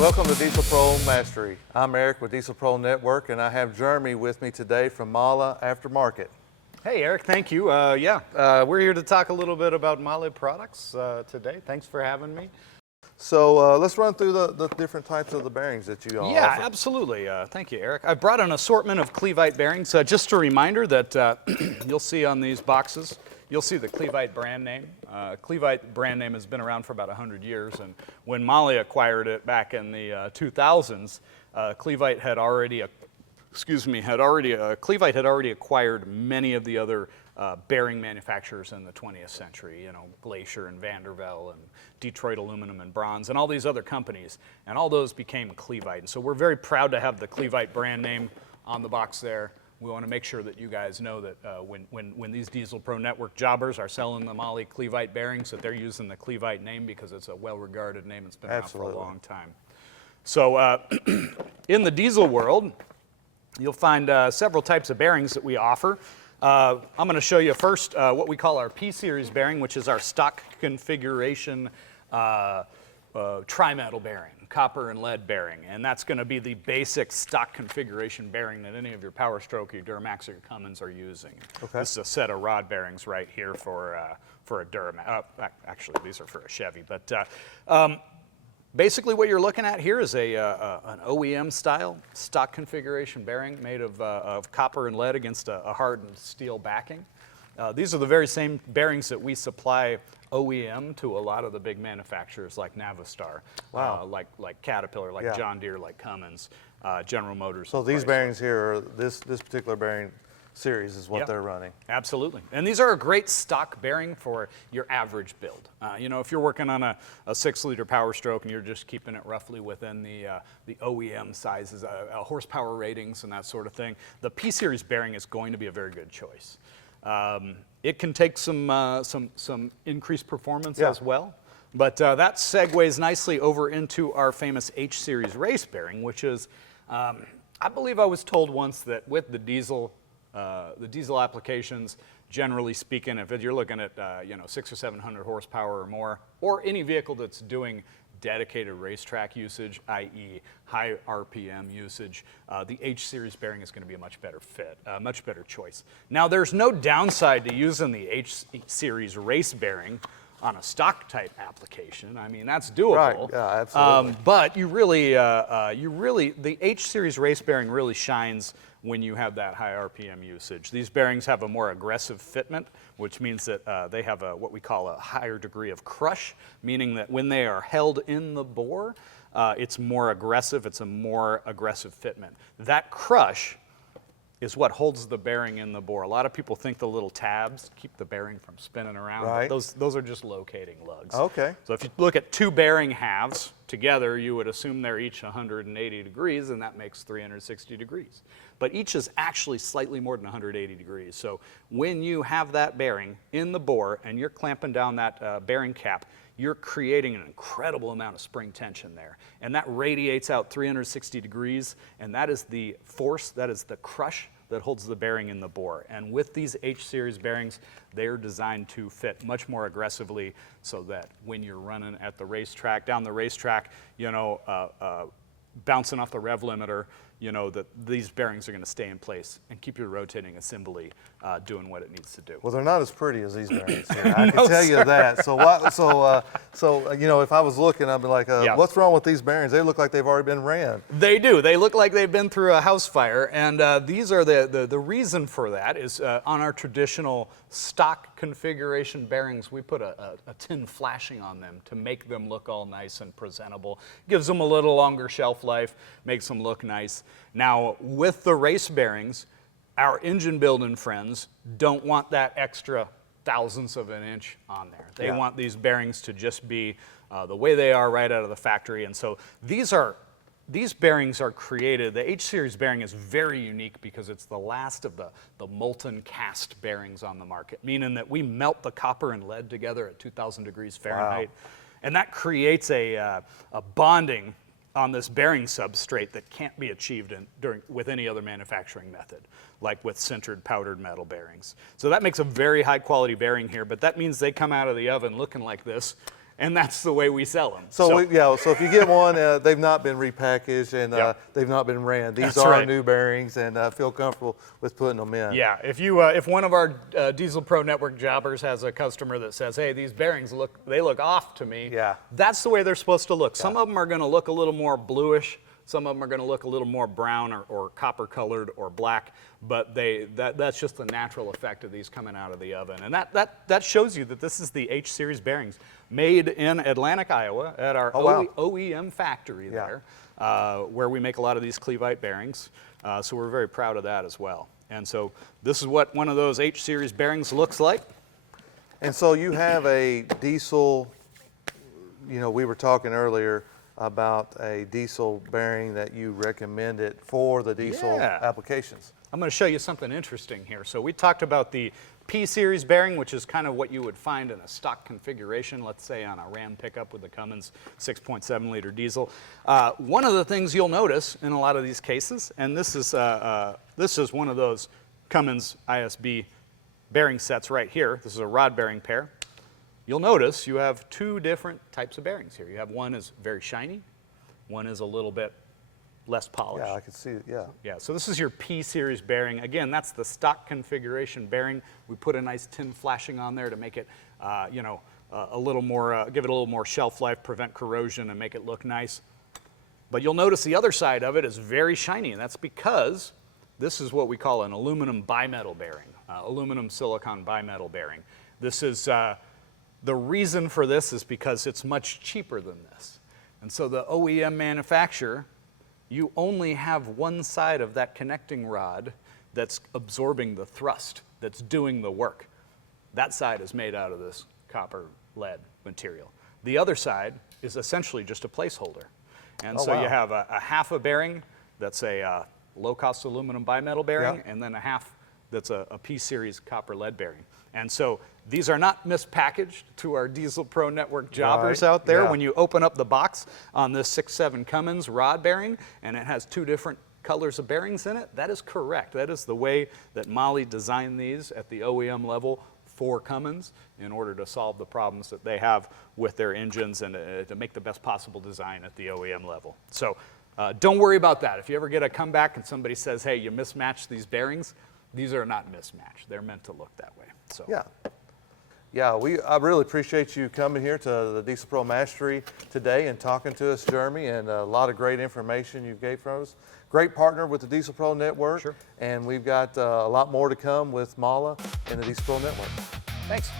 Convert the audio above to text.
Welcome to Diesel Pro Mastery. I'm Eric with Diesel Pro Network, and I have Jeremy with me today from Mala Aftermarket. Hey Eric, thank you. We're here to talk a little bit about Mala products today. Thanks for having me. So let's run through the different types of the bearings that you all Yeah, offer. absolutely. Thank you, Eric. I brought an assortment of Clevite bearings. Just a reminder that you'll see on these boxes, you'll see the Clevite brand name. Clevite brand name has been around for about 100 years, and when Mala acquired it back in the 2000s, Clevite had already acquired many of the other bearing manufacturers in the 20th century, you know, Glacier and Vandervelde and Detroit Aluminum and Bronze and all these other companies, and all those became Clevite. And so we're very proud to have the Clevite brand name on the box there. We want to make sure that you guys know that when these Diesel Pro Network jobbers are selling the Mala Clevite bearings, that they're using the Clevite name because it's a well-regarded name. It's been around for a long time. So in the diesel world, you'll find several types of bearings that we offer. I'm going to show you first what we call our P-Series bearing, which is our stock configuration tri-metal bearing, copper and lead bearing. And that's going to be the basic stock configuration bearing that any of your Power Stroke, your Duramax, or your Cummins are using. Okay. This is a set of rod bearings right here for a Duramax. Actually, these are for a Chevy. But basically, what you're looking at here is an OEM-style stock configuration bearing made of copper and lead against a hardened steel backing. These are the very same bearings that we supply OEM to a lot of the big manufacturers like Navistar, wow. like Caterpillar, like John Deere, like Cummins, General Motors. So these bearings here, are this particular bearing series is what they're running. Absolutely. And these are a great stock bearing for your average build. You know, if you're working on a 6-liter Power Stroke and you're just keeping it roughly within the OEM sizes, horsepower ratings and that sort of thing, the P-Series bearing is going to be a very good choice. It can take some increased performance as well. But that segues nicely over into our famous H-Series race bearing, which is, I believe I was told once that with the diesel applications, generally speaking, if you're looking at 600 or 700 horsepower or more, or any vehicle that's doing dedicated racetrack usage, i.e. high RPM usage, the H-Series bearing is going to be a much better fit, a much better choice. Now, there's no downside to using the H-Series race bearing on a stock type application. I mean, that's doable. Right, yeah, absolutely. But the H-Series race bearing really shines when you have that high RPM usage. These bearings have a more aggressive fitment, which means that they have what we call a higher degree of crush, meaning that when they are held in the bore, it's more aggressive, it's a more aggressive fitment. That crush is what holds the bearing in the bore. A lot of people think the little tabs keep the bearing from spinning around. Right. But those are just locating lugs. Okay. So if you look at two bearing halves together, you would assume they're each 180 degrees, and that makes 360 degrees. But each is actually slightly more than 180 degrees. So when you have that bearing in the bore and you're clamping down that bearing cap, you're creating an incredible amount of spring tension there. And that radiates out 360 degrees, and that is the force, that is the crush that holds the bearing in the bore. And with these H-Series bearings, they're designed to fit much more aggressively so that when you're running at the racetrack, down the racetrack, bouncing off the rev limiter, you know that these bearings are going to stay in place and keep your rotating assembly doing what it needs to do. Well, they're not as pretty as these bearings here. I can tell you that. So you know, if I was looking, I'd be like, what's wrong with these bearings? They look like they've already been ran. They do. They look like they've been through a house fire, and these are the reason for that is on our traditional stock configuration bearings, we put a tin flashing on them to make them look all nice and presentable. Gives them a little longer shelf life, makes them look nice. Now, with the race bearings, our engine building friends don't want that extra thousandths of an inch on there. They want these bearings to just be the way they are right out of the factory. And so these bearings are created. The H-Series bearing is very unique because it's the last of the molten cast bearings on the market, meaning that we melt the copper and lead together at 2,000 degrees Fahrenheit. Wow. And that creates a bonding on this bearing substrate that can't be achieved with any other manufacturing method, like with sintered powdered metal bearings. So that makes a very high quality bearing here, but that means they come out of the oven looking like this, and that's the way we sell them. So if you get one, they've not been repackaged and they've not been ran. These are new bearings, and feel comfortable with putting them in. Yeah, if one of our Diesel Pro Network jobbers has a customer that says, hey, these bearings look off to me, that's the way they're supposed to look. Some of them are going to look a little more bluish. Some of them are going to look a little more brown or copper colored or black, but that's just the natural effect of these coming out of the oven. And that shows you that this is the H series bearings made in Atlantic, Iowa at our OEM factory there, where we make a lot of these Clevite bearings. So we're very proud of that as well. And so this is what one of those H series bearings looks like. And so you have a diesel, we were talking earlier about a diesel bearing that you recommended for the diesel applications. I'm going to show you something interesting here. So we talked about the P-series bearing, which is kind of what you would find in a stock configuration, let's say on a Ram pickup with the Cummins 6.7 liter diesel. One of the things you'll notice in a lot of these cases, and this is one of those Cummins ISB bearing sets right here. This is a rod bearing pair. You'll notice you have two different types of bearings here. You have one is very shiny, one is a little bit less polished. Yeah, I can see it, Yeah, so this is your P-series bearing. Again, that's the stock configuration bearing. We put a nice tin flashing on there to make it, a little more, give it a little more shelf life, prevent corrosion, and make it look nice. But you'll notice the other side of it is very shiny, and that's because this is what we call an aluminum bimetal bearing, aluminum silicon bimetal bearing. This is, the reason for this is because it's much cheaper than this. And so the OEM manufacturer, you only have one side of that connecting rod that's absorbing the thrust, that's doing the work. That side is made out of this copper lead material. The other side is essentially just a placeholder. And you have a half a bearing that's a low-cost aluminum bimetal bearing, and then a half that's a P-series copper lead bearing. And so these are not mispackaged to our Diesel Pro Network jobbers out there. When you open up the box on this 6.7 Cummins rod bearing, and it has two different colors of bearings in it, that is correct. That is the way that Molly designed these at the OEM level for Cummins in order to solve the problems that they have with their engines and to make the best possible design at the OEM level. So don't worry about that. If you ever get a comeback and somebody says, hey, you mismatched these bearings, these are not mismatched. They're meant to look that way. So. I really appreciate you coming here to the Diesel Pro Mastery today and talking to us, Jeremy, and a lot of great information you gave from us. Great partner with the Diesel Pro Network, and we've got a lot more to come with Mala and the Diesel Pro Network. Thanks.